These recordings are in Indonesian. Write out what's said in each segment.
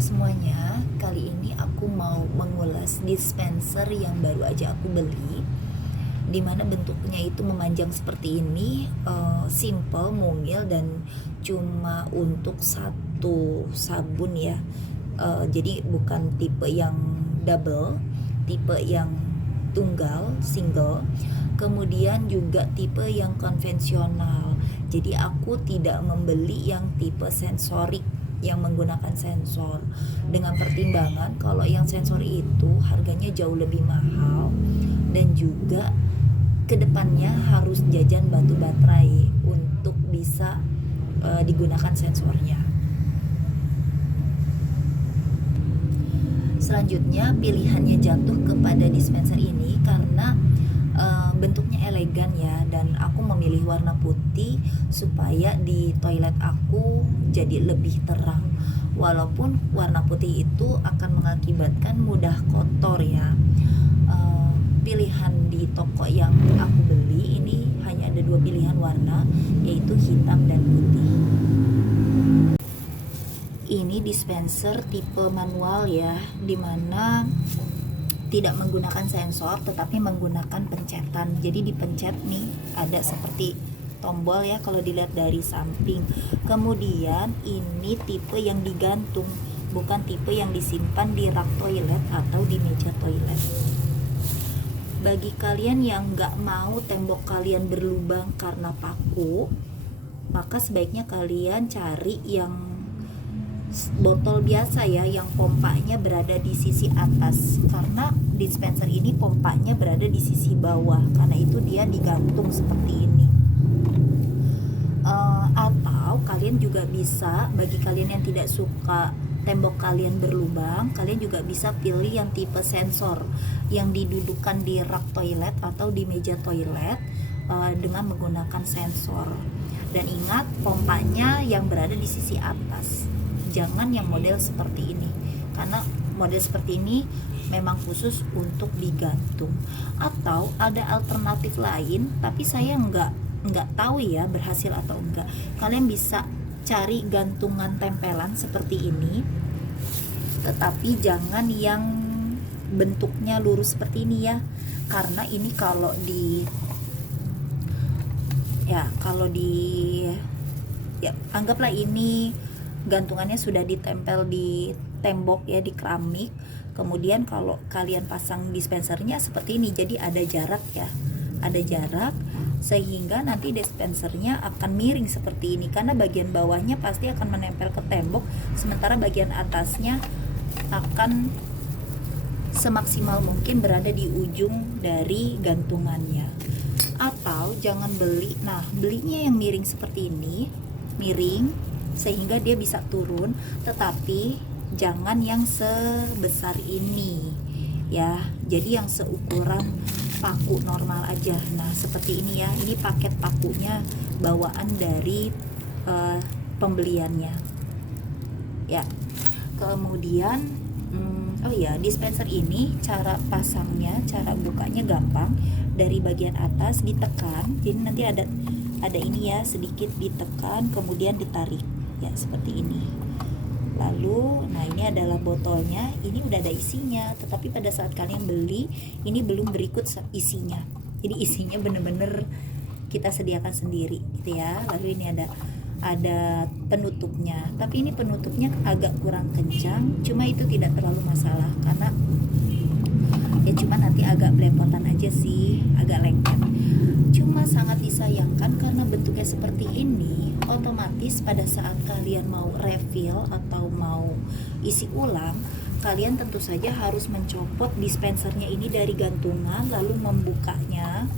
semuanya, kali ini aku mau mengulas dispenser yang baru aja aku beli, dimana bentuknya itu memanjang seperti ini, simple, mungil, dan cuma untuk satu sabun ya. Jadi bukan tipe yang double, tipe yang tunggal, single, kemudian juga tipe yang konvensional. Jadi aku tidak membeli yang tipe sensorik yang menggunakan sensor, dengan pertimbangan kalau yang sensor itu harganya jauh lebih mahal dan juga kedepannya harus jajan batu baterai untuk bisa digunakan sensornya. Selanjutnya pilihannya jatuh kepada dispenser ini karena bentuknya elegan ya, dan aku memilih warna putih supaya di toilet aku jadi lebih terang, walaupun warna putih itu akan mengakibatkan mudah kotor ya. Pilihan di toko yang aku beli ini hanya ada dua pilihan warna, yaitu hitam dan putih. Ini dispenser tipe manual ya, dimana tidak menggunakan sensor tetapi menggunakan pencetan. Jadi dipencet nih, ada seperti tombol ya kalau dilihat dari samping. Kemudian ini tipe yang digantung, bukan tipe yang disimpan di rak toilet atau di meja toilet. Bagi kalian yang nggak mau tembok kalian berlubang karena paku, maka sebaiknya kalian cari yang botol biasa ya, yang pompanya berada di sisi atas, karena dispenser ini pompanya berada di sisi bawah, karena itu dia digantung seperti ini. Atau kalian juga bisa, bagi kalian yang tidak suka tembok kalian berlubang, kalian juga bisa pilih yang tipe sensor yang didudukan di rak toilet atau di meja toilet dengan menggunakan sensor. Dan ingat, pompanya yang berada di sisi atas, jangan yang model seperti ini, karena model seperti ini memang khusus untuk digantung. Atau ada alternatif lain, tapi saya nggak tahu ya berhasil atau enggak. Kalian bisa cari gantungan tempelan seperti ini, tetapi jangan yang bentuknya lurus seperti ini ya, karena ini kalau anggaplah ini gantungannya sudah ditempel di tembok ya, di keramik. Kemudian kalau kalian pasang dispensernya seperti ini, jadi ada jarak ya, ada jarak, sehingga nanti dispensernya akan miring seperti ini, karena bagian bawahnya pasti akan menempel ke tembok, sementara bagian atasnya akan semaksimal mungkin berada di ujung dari gantungannya. Atau jangan belinya yang miring seperti ini, miring sehingga dia bisa turun, tetapi jangan yang sebesar ini ya, jadi yang seukuran paku normal aja. Nah seperti ini ya, ini paket pakunya bawaan dari pembeliannya ya. Kemudian dispenser ini cara pasangnya, cara bukanya gampang. Dari bagian atas ditekan, jadi nanti ada ini ya, sedikit ditekan kemudian ditarik ya seperti ini. Lalu ini adalah botolnya, ini udah ada isinya, tetapi pada saat kalian beli ini belum berikut isinya, jadi isinya bener-bener kita sediakan sendiri gitu ya. Lalu ini ada penutupnya, tapi ini penutupnya agak kurang kencang, cuma itu tidak terlalu masalah karena ya cuma nanti agak belepotan aja sih, agak lengket. Cuma sangat disayangkan karena bentuknya seperti ini, otomatis pada saat kalian mau refill atau mau isi ulang, kalian tentu saja harus mencopot dispensernya ini dari gantungan, lalu membukanya,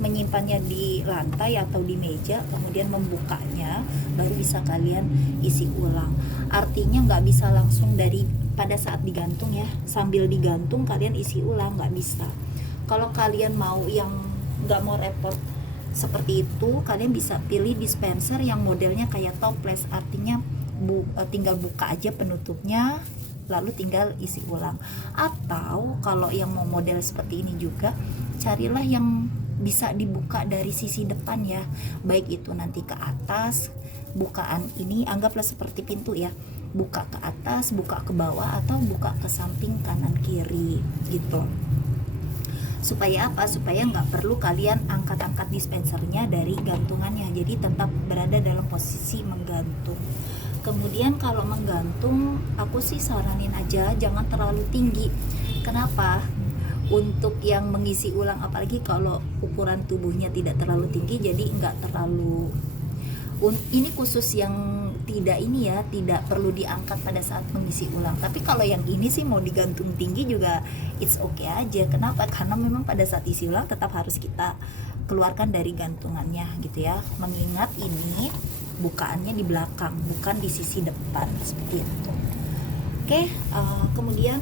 menyimpannya di lantai atau di meja, kemudian membukanya, baru bisa kalian isi ulang. Artinya nggak bisa langsung pada saat digantung ya, sambil digantung kalian isi ulang, nggak bisa. Kalau kalian mau yang nggak mau repot seperti itu, kalian bisa pilih dispenser yang modelnya kayak toples, artinya tinggal buka aja penutupnya lalu tinggal isi ulang. Atau kalau yang mau model seperti ini juga, carilah yang bisa dibuka dari sisi depan ya, baik itu nanti ke atas, bukaan ini anggaplah seperti pintu ya, buka ke atas, buka ke bawah, atau buka ke samping kanan kiri gitu. Supaya apa? Supaya nggak perlu kalian angkat-angkat dispensernya dari gantungannya, jadi tetap berada dalam posisi menggantung. Kemudian kalau menggantung, aku sih saranin aja jangan terlalu tinggi. Kenapa? Untuk yang mengisi ulang, apalagi kalau ukuran tubuhnya tidak terlalu tinggi, jadi nggak terlalu, ini khusus yang tidak perlu diangkat pada saat mengisi ulang. Tapi kalau yang ini sih mau digantung tinggi juga it's okay aja. Kenapa? Karena memang pada saat isi ulang tetap harus kita keluarkan dari gantungannya gitu ya, mengingat ini bukaannya di belakang, bukan di sisi depan, seperti itu. Oke, kemudian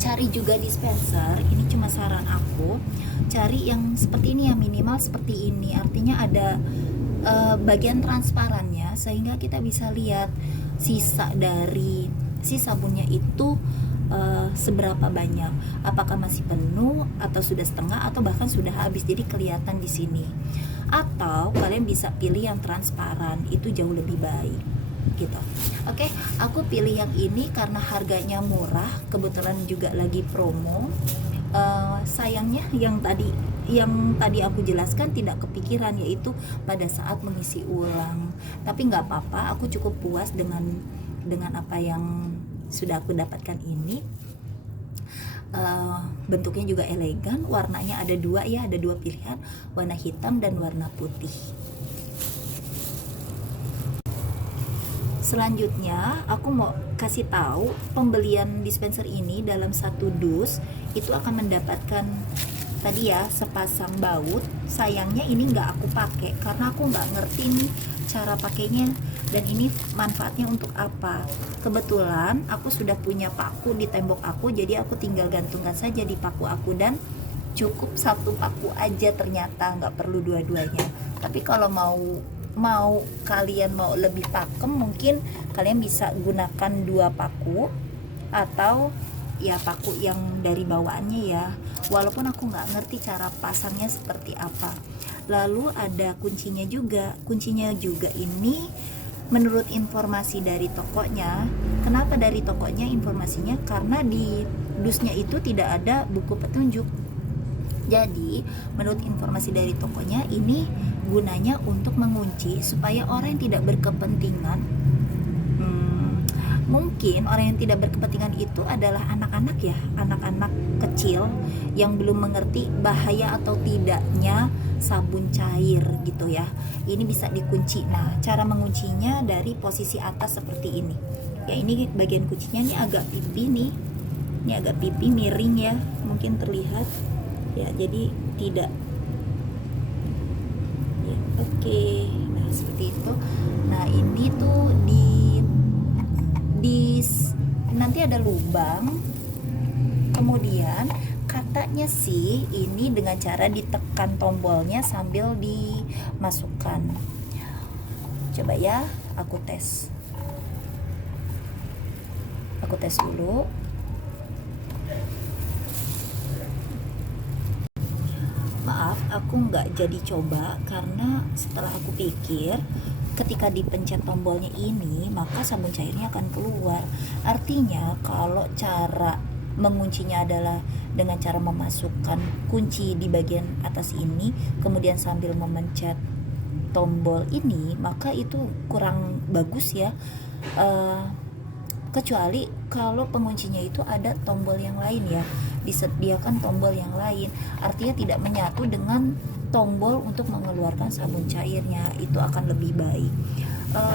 cari juga dispenser. Ini cuma saran aku, cari yang seperti ini ya, minimal seperti ini, artinya ada bagian transparannya sehingga kita bisa lihat sisa dari si sabunnya itu seberapa banyak, apakah masih penuh atau sudah setengah atau bahkan sudah habis, jadi kelihatan di sini. Atau kalian bisa pilih yang transparan, itu jauh lebih baik gitu. Oke, aku pilih yang ini karena harganya murah, kebetulan juga lagi promo. Sayangnya yang tadi aku jelaskan tidak kepikiran, yaitu pada saat mengisi ulang. Tapi nggak apa-apa, aku cukup puas dengan apa yang sudah aku dapatkan ini. Bentuknya juga elegan, warnanya ada dua pilihan, warna hitam dan warna putih. Selanjutnya aku mau kasih tahu, pembelian dispenser ini dalam satu dus itu akan mendapatkan tadi ya sepasang baut. Sayangnya ini nggak aku pakai karena aku nggak ngerti nih cara pakainya dan ini manfaatnya untuk apa. Kebetulan aku sudah punya paku di tembok aku, jadi aku tinggal gantungkan saja di paku aku dan cukup satu paku aja, ternyata nggak perlu dua-duanya. Tapi kalau kalian mau lebih pakem, mungkin kalian bisa gunakan 2 paku atau ya paku yang dari bawaannya ya, walaupun aku nggak ngerti cara pasangnya seperti apa. Lalu ada kuncinya juga ini menurut informasi dari tokonya. Kenapa dari tokonya informasinya? Karena di dusnya itu tidak ada buku petunjuk. Jadi menurut informasi dari tokonya, ini gunanya untuk mengunci supaya orang yang tidak berkepentingan, mungkin orang yang tidak berkepentingan itu adalah anak-anak ya, anak-anak kecil yang belum mengerti bahaya atau tidaknya sabun cair gitu ya. Ini bisa dikunci. Nah, cara menguncinya dari posisi atas seperti ini ya. Ini bagian kuncinya nih agak pipi nih, ini agak pipi miring ya, mungkin terlihat ya, jadi tidak ya, oke. Nah seperti itu. Nah ini tuh di nanti ada lubang, kemudian katanya sih ini dengan cara ditekan tombolnya sambil dimasukkan. Coba ya, aku tes dulu. Maaf, aku nggak jadi coba karena setelah aku pikir ketika dipencet tombolnya ini maka sabun cairnya akan keluar. Artinya kalau cara menguncinya adalah dengan cara memasukkan kunci di bagian atas ini kemudian sambil memencet tombol ini, maka itu kurang bagus ya. Kecuali kalau penguncinya itu ada tombol yang lain ya, disediakan tombol yang lain, artinya tidak menyatu dengan tombol untuk mengeluarkan sabun cairnya, itu akan lebih baik.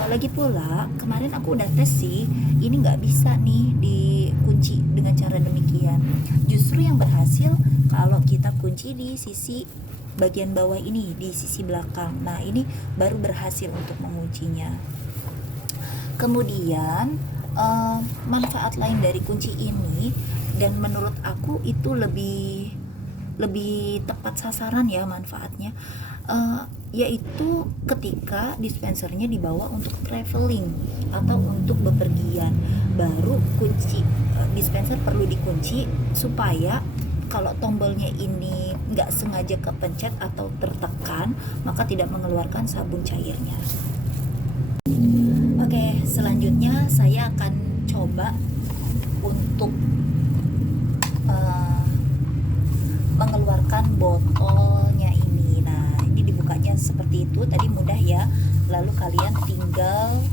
Lagi pula kemarin aku udah tes sih, ini nggak bisa nih dikunci dengan cara demikian. Justru yang berhasil kalau kita kunci di sisi bagian bawah ini, di sisi belakang. Nah ini baru berhasil untuk menguncinya. Kemudian manfaat lain dari kunci ini, dan menurut aku itu lebih tepat sasaran ya manfaatnya, yaitu ketika dispensernya dibawa untuk traveling atau untuk bepergian, baru kunci dispenser perlu dikunci supaya kalau tombolnya ini nggak sengaja kepencet atau tertekan maka tidak mengeluarkan sabun cairnya. Oke, selanjutnya saya akan coba untuk mengeluarkan botolnya ini. Nah, ini dibukanya seperti itu, tadi mudah ya. Lalu kalian tinggal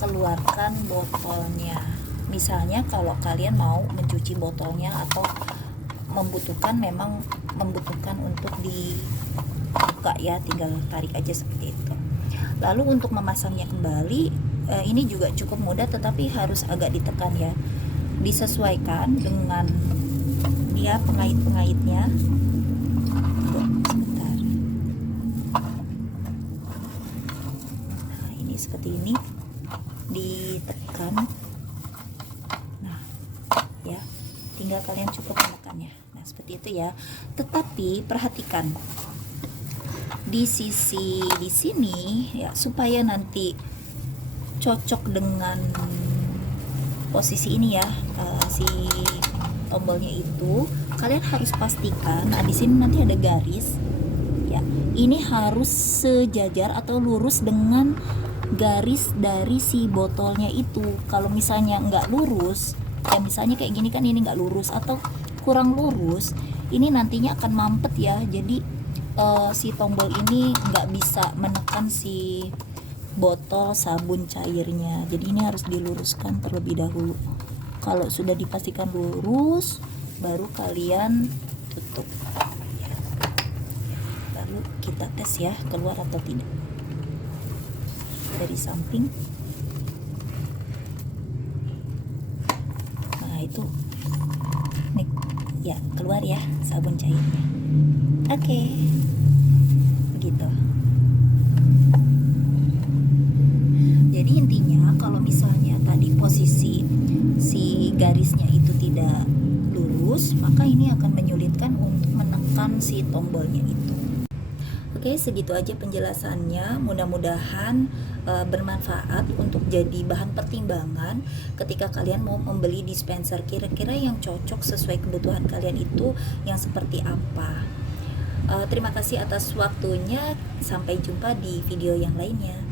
keluarkan botolnya. Misalnya kalau kalian mau mencuci botolnya atau memang membutuhkan untuk dibuka ya, tinggal tarik aja seperti itu. Lalu untuk memasangnya kembali, ini juga cukup mudah, tetapi harus agak ditekan ya, disesuaikan dengan dia pengait-pengaitnya. Sebentar. Nah, ini seperti ini, ditekan. Nah, ya, tinggal kalian cukup menekannya. Nah, seperti itu ya. Tetapi perhatikan di sini ya, supaya nanti cocok dengan posisi ini ya, si tombolnya itu kalian harus pastikan. Nah, di sini nanti ada garis ya, ini harus sejajar atau lurus dengan garis dari si botolnya itu. Kalau misalnya nggak lurus ya, misalnya kayak gini kan, ini nggak lurus atau kurang lurus, ini nantinya akan mampet ya. Jadi si tombol ini nggak bisa menekan si botol sabun cairnya. Jadi ini harus diluruskan terlebih dahulu. Kalau sudah dipastikan lurus, baru kalian tutup. Lalu kita tes ya, keluar atau tidak. Dari samping. Nah, itu nih ya, keluar ya sabun cairnya. Oke. Begitu. Jadi intinya kalau misalnya tadi posisi si garisnya itu tidak lurus, maka ini akan menyulitkan untuk menekan si tombolnya itu. Oke, segitu aja penjelasannya. Mudah-mudahan bermanfaat untuk jadi bahan pertimbangan ketika kalian mau membeli dispenser. Kira-kira yang cocok sesuai kebutuhan kalian itu yang seperti apa. Terima kasih atas waktunya. Sampai jumpa di video yang lainnya.